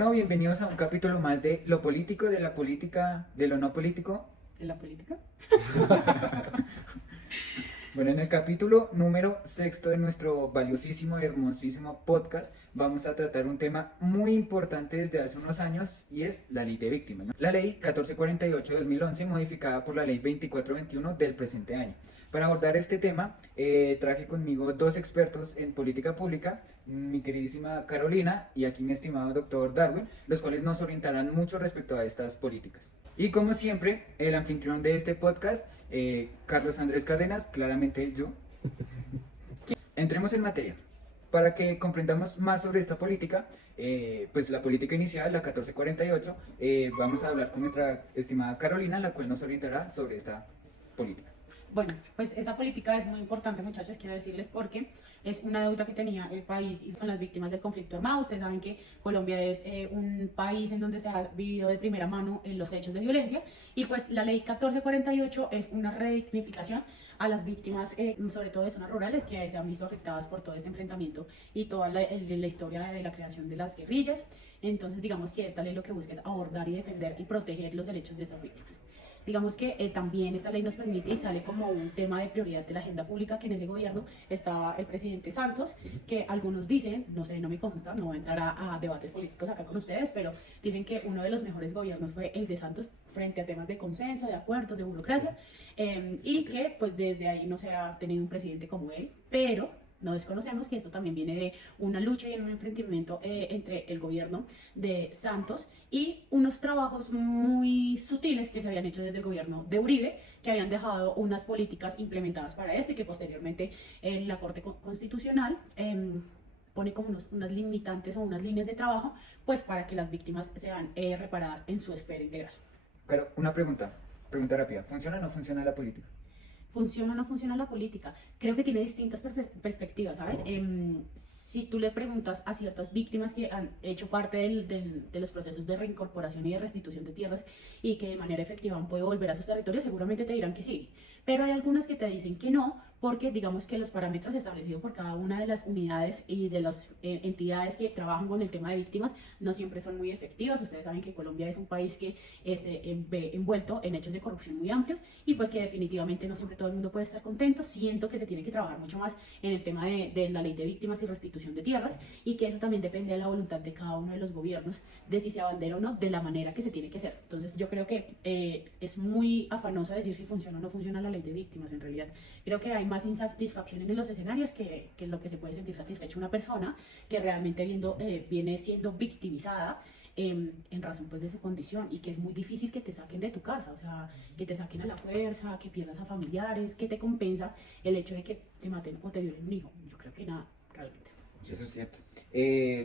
Bueno, bienvenidos a un capítulo más de lo político, de la política, de lo no político. ¿De la política? Bueno, en el capítulo número sexto de nuestro valiosísimo y hermosísimo podcast vamos a tratar un tema muy importante desde hace unos años y es la ley de víctimas, ¿no? La ley 1448 de 2011 modificada por la ley 2421 del presente año. Para abordar este tema traje conmigo dos expertos en política pública, mi queridísima Carolina y aquí mi estimado doctor Darwin, los cuales nos orientarán mucho respecto a estas políticas. Y como siempre, el anfitrión de este podcast, Carlos Andrés Cárdenas, claramente yo. Entremos en materia. Para que comprendamos más sobre esta política, pues la política inicial, la 1448, vamos a hablar con nuestra estimada Carolina, la cual nos orientará sobre esta política. Bueno, pues esta política es muy importante, muchachos, quiero decirles, porque es una deuda que tenía el país con las víctimas del conflicto armado. Ustedes saben que Colombia es un país en donde se ha vivido de primera mano los hechos de violencia, y pues la ley 1448 es una redignificación a las víctimas, sobre todo de zonas rurales, que se han visto afectadas por todo este enfrentamiento y toda la historia de la creación de las guerrillas. Entonces, digamos que esta ley lo que busca es abordar y defender y proteger los derechos de estas víctimas. Digamos que también esta ley nos permite y sale como un tema de prioridad de la agenda pública, que en ese gobierno estaba el presidente Santos, que algunos dicen, no sé, no me consta, no voy a entrar a debates políticos acá con ustedes, pero dicen que uno de los mejores gobiernos fue el de Santos frente a temas de consenso, de acuerdos, de burocracia, y que pues desde ahí no se ha tenido un presidente como él, pero no desconocemos que esto también viene de una lucha y un enfrentamiento entre el gobierno de Santos y unos trabajos muy sutiles que se habían hecho desde el gobierno de Uribe, que habían dejado unas políticas implementadas para esto y que posteriormente la Corte Constitucional pone como unas limitantes o unas líneas de trabajo, pues para que las víctimas sean reparadas en su esfera integral. Pero una pregunta rápida, ¿funciona o no funciona la política? ¿Funciona o no funciona la política? Creo que tiene distintas perspectivas, ¿sabes? Si tú le preguntas a ciertas víctimas que han hecho parte de los procesos de reincorporación y de restitución de tierras y que de manera efectiva han podido volver a sus territorios, seguramente te dirán que sí. Pero hay algunas que te dicen que no, porque digamos que los parámetros establecidos por cada una de las unidades y de las entidades que trabajan con el tema de víctimas no siempre son muy efectivas. Ustedes saben que Colombia es un país que se ve envuelto en hechos de corrupción muy amplios y pues que definitivamente no siempre todo el mundo puede estar contento. Siento que se tiene que trabajar mucho más en el tema de la ley de víctimas y restitución de tierras, y que eso también depende de la voluntad de cada uno de los gobiernos, de si se abandera o no de la manera que se tiene que hacer. Entonces yo creo que es muy afanoso decir si funciona o no funciona la ley de víctimas. En realidad creo que hay más insatisfacción en los escenarios que lo que se puede sentir satisfecho una persona que realmente viene siendo victimizada en razón pues de su condición, y que es muy difícil que te saquen de tu casa, o sea, que te saquen a la fuerza, que pierdas a familiares. ¿Qué te compensa el hecho de que te maten o te violen un hijo? Yo creo que nada, realmente. Eso es cierto.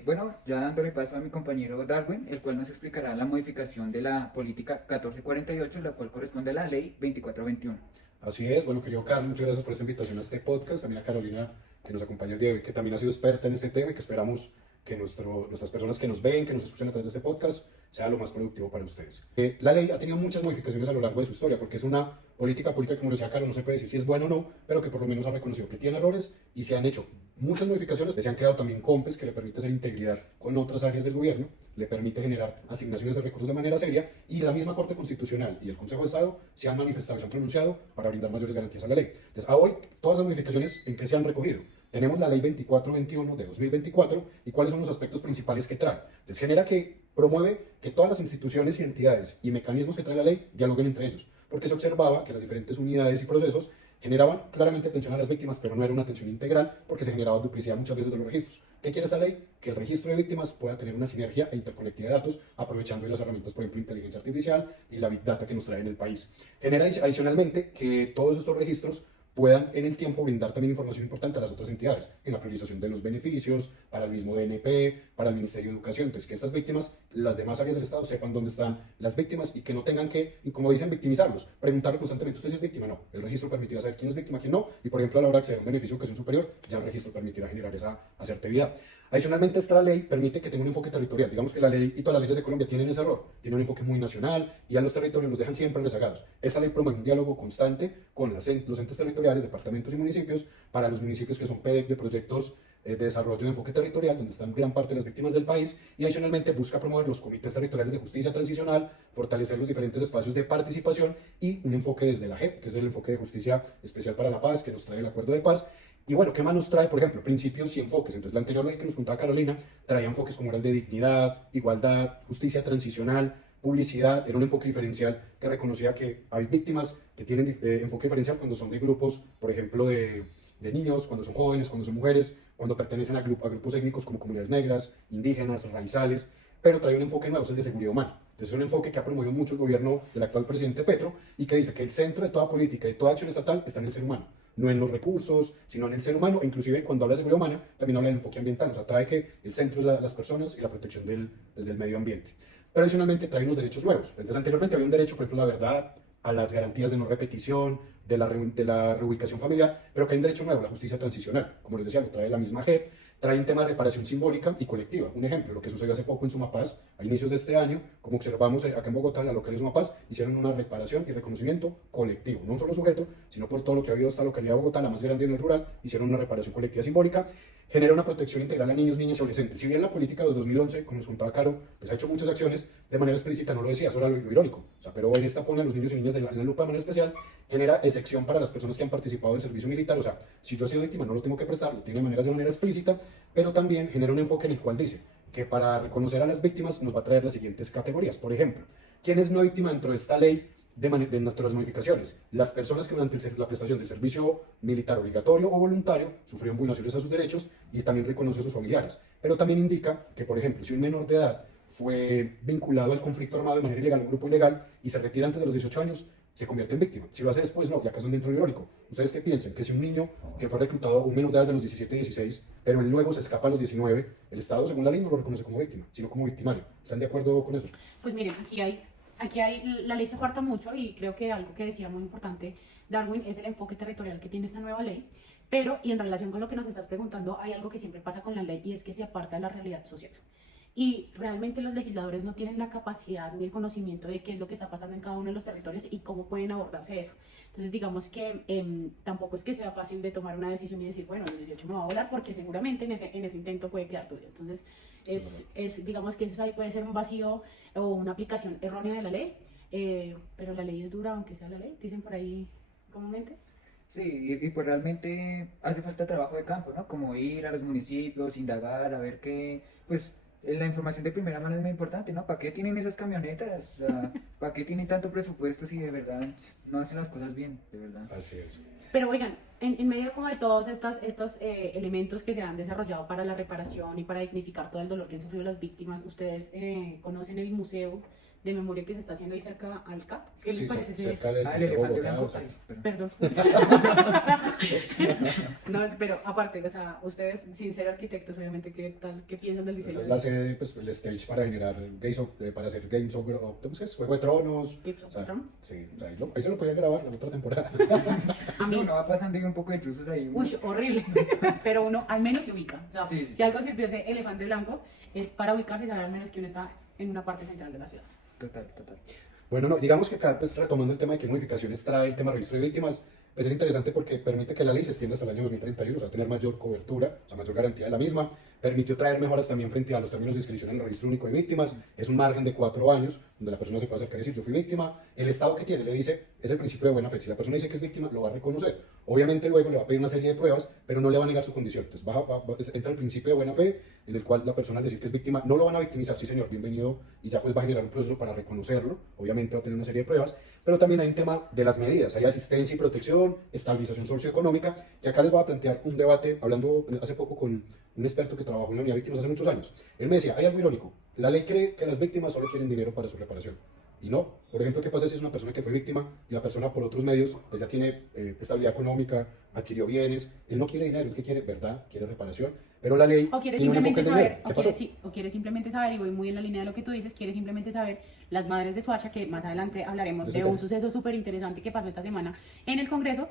Bueno, ya dándole paso a mi compañero Darwin, el cual nos explicará la modificación de la política 1448, la cual corresponde a la ley 2421. Así es, bueno, querido Carlos, muchas gracias por esta invitación a este podcast. También a Carolina, que nos acompaña el día de hoy, que también ha sido experta en este tema y que esperamos que nuestras personas que nos ven, que nos escuchan a través de este podcast, sea lo más productivo para ustedes. La ley ha tenido muchas modificaciones a lo largo de su historia, porque es una política pública, como decía Carlos, no se puede decir si es buena o no, pero que por lo menos ha reconocido que tiene errores y se han hecho muchas modificaciones. Se han creado también COMPES que le permite hacer integridad con otras áreas del gobierno, le permite generar asignaciones de recursos de manera seria, y la misma Corte Constitucional y el Consejo de Estado se han manifestado y se han pronunciado para brindar mayores garantías a la ley. Entonces, a hoy, todas las modificaciones, ¿en qué se han recogido? Tenemos la ley 2421 de 2024, y cuáles son los aspectos principales que trae. Entonces, genera que promueve que todas las instituciones y entidades y mecanismos que trae la ley dialoguen entre ellos, porque se observaba que las diferentes unidades y procesos generaban claramente atención a las víctimas, pero no era una atención integral, porque se generaba duplicidad muchas veces de los registros. ¿Qué quiere esta ley? Que el registro de víctimas pueda tener una sinergia e interconectividad de datos, aprovechando las herramientas, por ejemplo, inteligencia artificial y la Big Data que nos trae en el país. Genera adicionalmente que todos estos registros puedan en el tiempo brindar también información importante a las otras entidades en la priorización de los beneficios, para el mismo DNP, para el Ministerio de Educación. Entonces, que estas víctimas, las demás áreas del Estado, sepan dónde están las víctimas y que no tengan que, y como dicen, victimizarlos, preguntarle constantemente: ¿usted sí es víctima? No. El registro permitirá saber quién es víctima, quién no, y por ejemplo, a la hora de acceder a un beneficio de educación superior, ya el registro permitirá generar esa asertividad. Adicionalmente, esta ley permite que tenga un enfoque territorial. Digamos que la ley y todas las leyes de Colombia tienen ese error, tienen un enfoque muy nacional y a los territorios los dejan siempre rezagados. Esta ley promueve un diálogo constante con los entes territoriales, departamentos y municipios. Para los municipios que son PEDEC de proyectos de desarrollo de enfoque territorial, donde están gran parte de las víctimas del país, y adicionalmente busca promover los comités territoriales de justicia transicional, fortalecer los diferentes espacios de participación y un enfoque desde la JEP, que es el enfoque de justicia especial para la paz, que nos trae el acuerdo de paz. Y bueno, ¿qué más nos trae? Por ejemplo, principios y enfoques. Entonces, la anterior ley que nos contaba Carolina traía enfoques como era el de dignidad, igualdad, justicia transicional, publicidad. Era un enfoque diferencial que reconocía que hay víctimas que tienen enfoque diferencial cuando son de grupos, por ejemplo, de niños, cuando son jóvenes, cuando son mujeres, cuando pertenecen a grupos étnicos como comunidades negras, indígenas, raizales, pero trae un enfoque nuevo, es el de seguridad humana. Entonces, es un enfoque que ha promovido mucho el gobierno del actual presidente Petro y que dice que el centro de toda política y de toda acción estatal está en el ser humano, no en los recursos, sino en el ser humano. Inclusive cuando habla de seguridad humana, también habla de enfoque ambiental, o sea, trae que el centro es las personas y la protección del medio ambiente. Pero adicionalmente trae unos derechos nuevos. Entonces, anteriormente había un derecho, por ejemplo, a la verdad, a las garantías de no repetición, de la reubicación familiar, pero que hay un derecho nuevo, la justicia transicional. Como les decía, lo trae la misma JEP, trae un tema de reparación simbólica y colectiva. Un ejemplo, lo que sucedió hace poco en Sumapaz, a inicios de este año, como observamos acá en Bogotá, en la localidad de Sumapaz, hicieron una reparación y reconocimiento colectivo, no un solo sujeto, sino por todo lo que ha habido esta localidad de Bogotá, la más grande en el rural, hicieron una reparación colectiva simbólica, genera una protección integral a niños, niñas y adolescentes. Si bien la política de 2011, como nos contaba Caro, pues ha hecho muchas acciones, de manera explícita no lo decía, eso era lo irónico. O sea, pero en esta pone a los niños y niñas en la lupa de manera especial, genera excepción para las personas que han participado del servicio militar. O sea, si yo he sido víctima no lo tengo que prestar, lo tiene de manera explícita, pero también genera un enfoque en el cual dice que para reconocer a las víctimas nos va a traer las siguientes categorías. Por ejemplo, ¿quién es una víctima dentro de esta ley de nuestras modificaciones? Las personas que durante la prestación del servicio militar obligatorio o voluntario sufrieron vulneraciones a sus derechos y también reconoce a sus familiares. Pero también indica que, por ejemplo, si un menor de edad fue vinculado al conflicto armado de manera ilegal, un grupo ilegal, y se retira antes de los 18 años, se convierte en víctima. Si lo hace después, no, y acá es donde entra lo irónico. ¿Ustedes qué piensan? Que si un niño que fue reclutado, un menor de edad desde los 17 y 16, pero él luego se escapa a los 19, el Estado, según la ley, no lo reconoce como víctima, sino como victimario. ¿Están de acuerdo con eso? Pues miren, la ley se aparta mucho y creo que algo que decía muy importante Darwin es el enfoque territorial que tiene esta nueva ley, pero y en relación con lo que nos estás preguntando, hay algo que siempre pasa con la ley y es que se aparta de la realidad social. Y realmente los legisladores no tienen la capacidad ni el conocimiento de qué es lo que está pasando en cada uno de los territorios y cómo pueden abordarse eso. Entonces, digamos que tampoco es que sea fácil de tomar una decisión y decir, bueno, a los 18 me va a volar porque seguramente en ese intento puede quedar tuyo. Entonces, digamos que eso ahí puede ser un vacío o una aplicación errónea de la ley, pero la ley es dura, aunque sea la ley, dicen por ahí comúnmente. Sí, y pues realmente hace falta trabajo de campo, ¿no? Como ir a los municipios, indagar, a ver qué, pues la información de primera mano es muy importante, ¿no? ¿Para qué tienen esas camionetas? O sea, ¿para qué tienen tanto presupuesto si de verdad no hacen las cosas bien, de verdad? Así es. Pero oigan, en medio como de todos estos elementos que se han desarrollado para la reparación y para dignificar todo el dolor que han sufrido las víctimas, ¿ustedes conocen el museo de memoria que se está haciendo ahí cerca al CAP? ¿Qué les Sí, parece ese? cerca del El Museo elefante Bogotá, blanco. o sea, Ay, perdón. Perdón. No, pero aparte, o sea, ustedes, sin ser arquitectos, obviamente, ¿qué piensan del diseño? esa es la sede, pues, el stage para generar para hacer Games of Juego de Tronos. Games of O sea, Thrones. sí, o sea, ahí se lo podía grabar la otra temporada. A mí, No, va pasando ahí un poco de chuzos ahí. uy, horrible, pero uno al menos se ubica. O sea, Sí, sí, si sí. algo sirvió ese elefante blanco, es para ubicarse y saber al menos que uno está en una parte central de la ciudad. Total, total. Bueno, no, digamos que acá, pues, retomando el tema de qué modificaciones trae el tema de registro de víctimas, pues es interesante porque permite que la ley se extienda hasta el año 2031, o sea, tener mayor cobertura, o sea, mayor garantía de la misma. Permitió traer mejoras también frente a los términos de inscripción en el registro único de víctimas. Es un margen de 4 años donde la persona se puede acercar y decir, yo fui víctima. El Estado que tiene le dice, es el principio de buena fe. Si la persona dice que es víctima, lo va a reconocer. Obviamente luego le va a pedir una serie de pruebas, pero no le va a negar su condición. Entonces entra el principio de buena fe, en el cual la persona al decir que es víctima, no lo van a victimizar, sí señor, bienvenido, y ya pues va a generar un proceso para reconocerlo. Obviamente va a tener una serie de pruebas, pero también hay un tema de las medidas. Hay asistencia y protección, estabilización socioeconómica, que acá les voy a plantear un debate, hablando hace poco con un experto que trabajó en la unidad de víctimas hace muchos años. Él me decía, hay algo irónico, la ley cree que las víctimas solo quieren dinero para su reparación. Y no, por ejemplo, ¿qué pasa si es una persona que fue víctima y la persona por otros medios pues ya tiene estabilidad económica, adquirió bienes? Él no quiere dinero, él que quiere verdad, quiere reparación, pero la ley O quiere tiene un enfoque simplemente de saber, dinero. ¿Qué pasó? o quiere simplemente saber, y voy muy en la línea de lo que tú dices, quiere simplemente saber, las madres de Soacha, que más adelante hablaremos Ese de tema. un suceso súper interesante que pasó esta semana en el Congreso,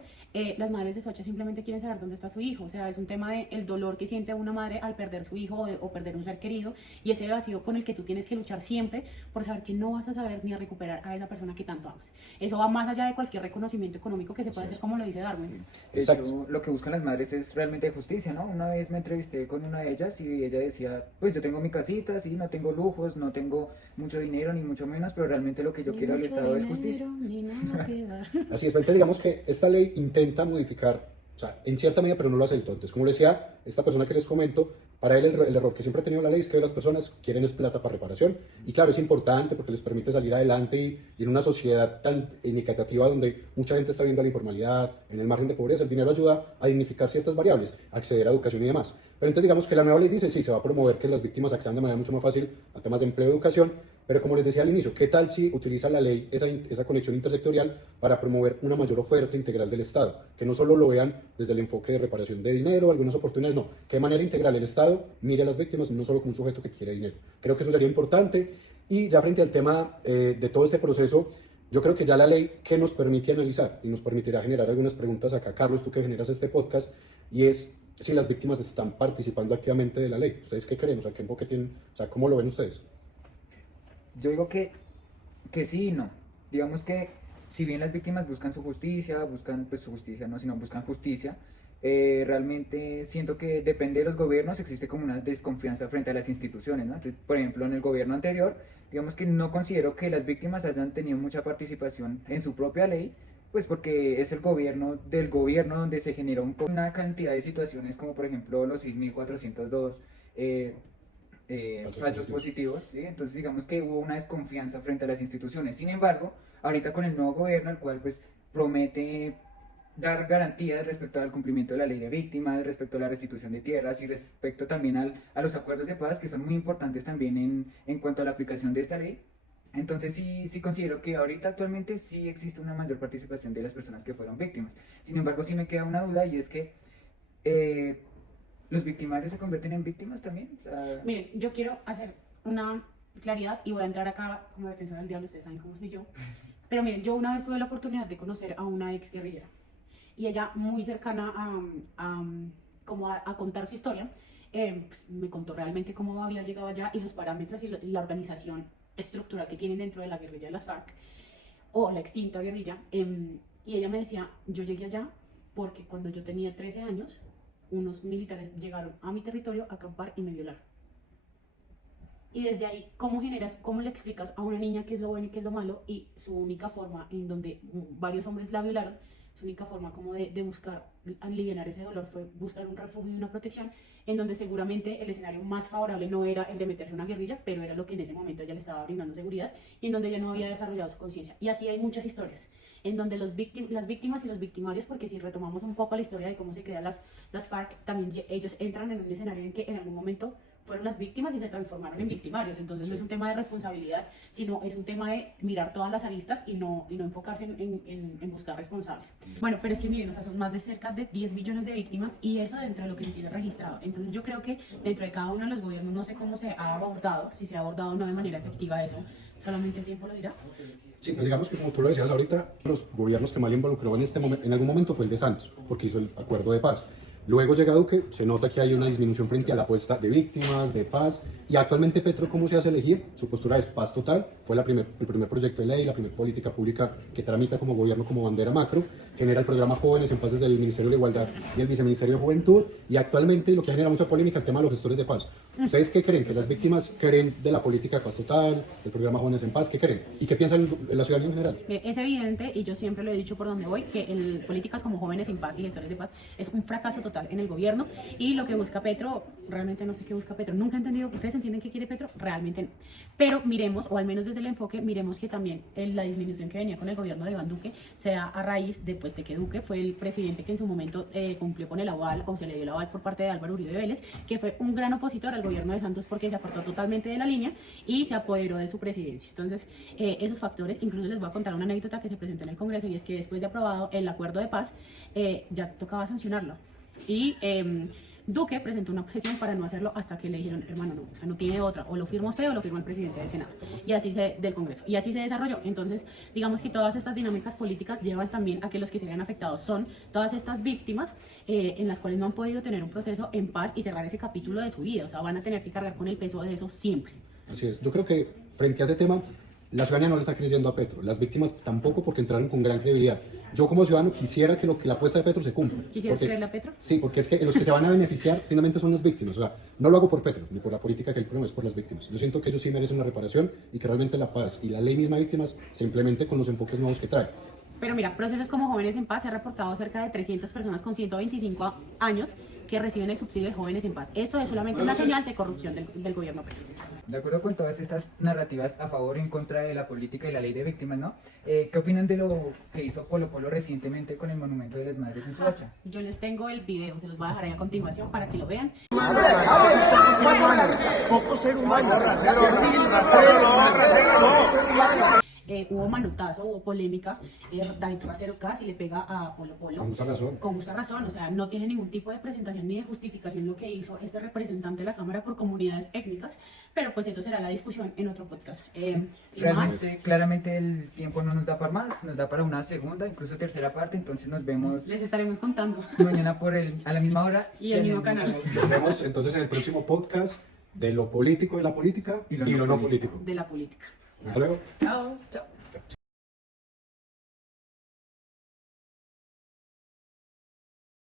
las madres de Soacha simplemente quieren saber dónde está su hijo, o sea, es un tema de el dolor que siente una madre al perder su hijo o perder un ser querido, y ese vacío con el que tú tienes que luchar siempre por saber que no vas a saber ni a recuperar a esa persona que tanto amas. Eso va más allá de cualquier reconocimiento económico que se puede hacer, como lo dice Darwin. Sí. De Exacto. hecho, lo que buscan las madres es realmente justicia, ¿no? Una vez me entrevisté conversé con una de ellas y ella decía, pues yo tengo mi casita, sí, no tengo lujos, no tengo mucho dinero, ni mucho menos, pero realmente lo que yo Ni quiero del mucho Estado es dinero, justicia. ni nada que dar. Así es, entonces digamos que esta ley intenta modificar, o sea, en cierta medida, pero no lo hace del todo. Entonces, como le decía, esta persona que les comento, para él el error que siempre ha tenido la ley es que las personas quieren es plata para reparación. Y claro, es importante porque les permite salir adelante y en una sociedad tan inequitativa donde mucha gente está viendo la informalidad, en el margen de pobreza, el dinero ayuda a dignificar ciertas variables, acceder a educación y demás. Pero entonces digamos que la nueva ley dice, sí, se va a promover que las víctimas accedan de manera mucho más fácil a temas de empleo y educación, pero como les decía al inicio, ¿qué tal si utiliza la ley esa conexión intersectorial para promover una mayor oferta integral del Estado? Que no solo lo vean desde el enfoque de reparación de dinero, algunas oportunidades, no. Que de manera integral el Estado mire a las víctimas no solo como un sujeto que quiere dinero. Creo que eso sería importante. Y ya frente al tema de todo este proceso, yo creo que ya la ley que nos permite analizar y nos permitirá generar algunas preguntas acá, Carlos, tú que generas este podcast, y es si las víctimas están participando activamente de la ley. ¿Ustedes qué creen? O sea, ¿qué enfoque tienen? O sea, ¿cómo lo ven ustedes? Yo digo que sí y no. Digamos que si bien las víctimas buscan su justicia, buscan pues su justicia, no, sino buscan justicia, realmente siento que depende de los gobiernos, existe como una desconfianza frente a las instituciones, ¿no? Entonces, por ejemplo, en el gobierno anterior, digamos que no considero que las víctimas hayan tenido mucha participación en su propia ley, pues porque es el gobierno del gobierno donde se generó una cantidad de situaciones como por ejemplo los 6.402 falsos positivos, ¿sí? Entonces digamos que hubo una desconfianza frente a las instituciones. Sin embargo, ahorita con el nuevo gobierno, el cual pues promete dar garantías respecto al cumplimiento de la ley de víctimas, respecto a la restitución de tierras y respecto también a los acuerdos de paz, que son muy importantes también en cuanto a la aplicación de esta ley. Entonces sí considero que ahorita actualmente sí existe una mayor participación de las personas que fueron víctimas. Sin embargo, sí me queda una duda y es que eh, los victimarios se convierten en víctimas también. O sea, Miren, yo quiero hacer una claridad y voy a entrar acá como defensora del diablo, ustedes saben cómo soy yo. Pero miren, yo una vez tuve la oportunidad de conocer a una ex guerrillera y ella muy cercana como a contar su historia, pues, me contó realmente cómo había llegado allá y los parámetros y la organización estructural que tienen dentro de la guerrilla de las FARC o la extinta guerrilla. Y ella me decía, yo llegué allá porque cuando yo tenía 13 años, unos militares llegaron a mi territorio a acampar y me violaron. Y desde ahí, ¿cómo generas, cómo le explicas a una niña qué es lo bueno y qué es lo malo? Y su única forma, en donde varios hombres la violaron, su única forma como de buscar aliviar ese dolor fue buscar un refugio y una protección, en donde seguramente el escenario más favorable no era el de meterse en una guerrilla, pero era lo que en ese momento ella le estaba brindando seguridad y en donde ella no había desarrollado su conciencia. Y así hay muchas historias en donde las víctimas y los victimarios, porque si retomamos un poco la historia de cómo se crean las FARC, también ellos entran en un escenario en que en algún momento fueron las víctimas y se transformaron en victimarios. Entonces no es un tema de responsabilidad, sino es un tema de mirar todas las aristas y no enfocarse en buscar responsables. Bueno, pero es que miren, o sea, son más de cerca de 10 billones de víctimas y eso dentro de lo que se tiene registrado. Entonces yo creo que dentro de cada uno de los gobiernos, no sé cómo se ha abordado, si se ha abordado o no de manera efectiva eso, solamente el tiempo lo dirá. Sí, pues digamos que como tú lo decías ahorita, los gobiernos que más le involucró en algún momento fue el de Santos, porque hizo el acuerdo de paz. Luego llega Duque, se nota que hay una disminución frente a la apuesta de víctimas, de paz, y actualmente Petro, ¿cómo se hace elegir? Su postura es paz total, fue el primer proyecto de ley, la primera política pública que tramita como gobierno como bandera macro, genera el programa Jóvenes en Paz desde el Ministerio de la Igualdad y el Viceministerio de Juventud, y actualmente lo que genera mucha polémica el tema de los gestores de paz. ¿Ustedes qué creen? ¿Que las víctimas creen de la política de paz total, del programa Jóvenes en Paz? ¿Qué creen? ¿Y qué piensan en la ciudadanía en general? Es evidente, y yo siempre lo he dicho por donde voy, que políticas como Jóvenes en Paz y Gestores de Paz es un fracaso total en el gobierno, y lo que busca Petro, realmente no sé qué busca Petro, nunca he entendido. ¿Ustedes entienden qué quiere Petro? Realmente no. Pero miremos, o al menos desde el enfoque, miremos que también la disminución que venía con el gobierno de Iván Duque se da a raíz de que Duque fue el presidente que en su momento cumplió con el aval, o se le dio el aval por parte de Álvaro Uribe Vélez, que fue un gran opositor al gobierno de Santos porque se apartó totalmente de la línea y se apoderó de su presidencia. Entonces, esos factores, incluso les voy a contar una anécdota que se presentó en el Congreso, y es que después de aprobado el acuerdo de paz, ya tocaba sancionarlo. Y Duque presentó una objeción para no hacerlo hasta que le dijeron, hermano, no, o sea, no tiene otra, o lo firma usted o lo firma el presidente del Senado, del Congreso, y así se desarrolló. Entonces, digamos que todas estas dinámicas políticas llevan también a que los que se vean afectados son todas estas víctimas en las cuales no han podido tener un proceso en paz y cerrar ese capítulo de su vida, o sea, van a tener que cargar con el peso de eso siempre. Así es, yo creo que frente a ese tema, La ciudadanía no le está creyendo a Petro, las víctimas tampoco porque entraron con gran credibilidad. Yo como ciudadano quisiera que la apuesta de Petro se cumpla. ¿Quisieras Porque- creerle a Petro? Sí, porque es que los que se van a beneficiar finalmente son las víctimas. O sea, no lo hago por Petro, ni por la política que él promueve, es por las víctimas. Yo siento que ellos sí merecen una reparación y que realmente la paz y la ley misma de víctimas se implemente con los enfoques nuevos que trae. Pero mira, procesos como Jóvenes en Paz se ha reportado cerca de 300 personas con 125 años que reciben el subsidio de Jóvenes en Paz. Esto es solamente una señal de corrupción del gobierno Petro. De acuerdo con todas estas narrativas a favor y en contra de la política y la ley de víctimas, ¿no? ¿Qué opinan de lo que hizo Polo Polo recientemente con el Monumento de las Madres en Soacha? Yo les tengo el video, se los voy a dejar ahí a continuación para que lo vean. Poco ser humano, rasero. Hubo manotazo, hubo polémica. David Rasero casi le pega a Polo Polo. Con justa razón. Con justa razón, o sea, no tiene ningún tipo de presentación ni de justificación lo que hizo este representante de la Cámara por comunidades étnicas, pero pues eso será la discusión en otro podcast. Sin más, Realmente, claramente el tiempo no nos da para más, nos da para una segunda, incluso tercera parte, entonces nos vemos les estaremos contando. mañana a la misma hora. Y el mismo canal. Nos vemos entonces en el próximo podcast de lo político de la política y lo no político. De la política. Hasta luego. Chao. Chao.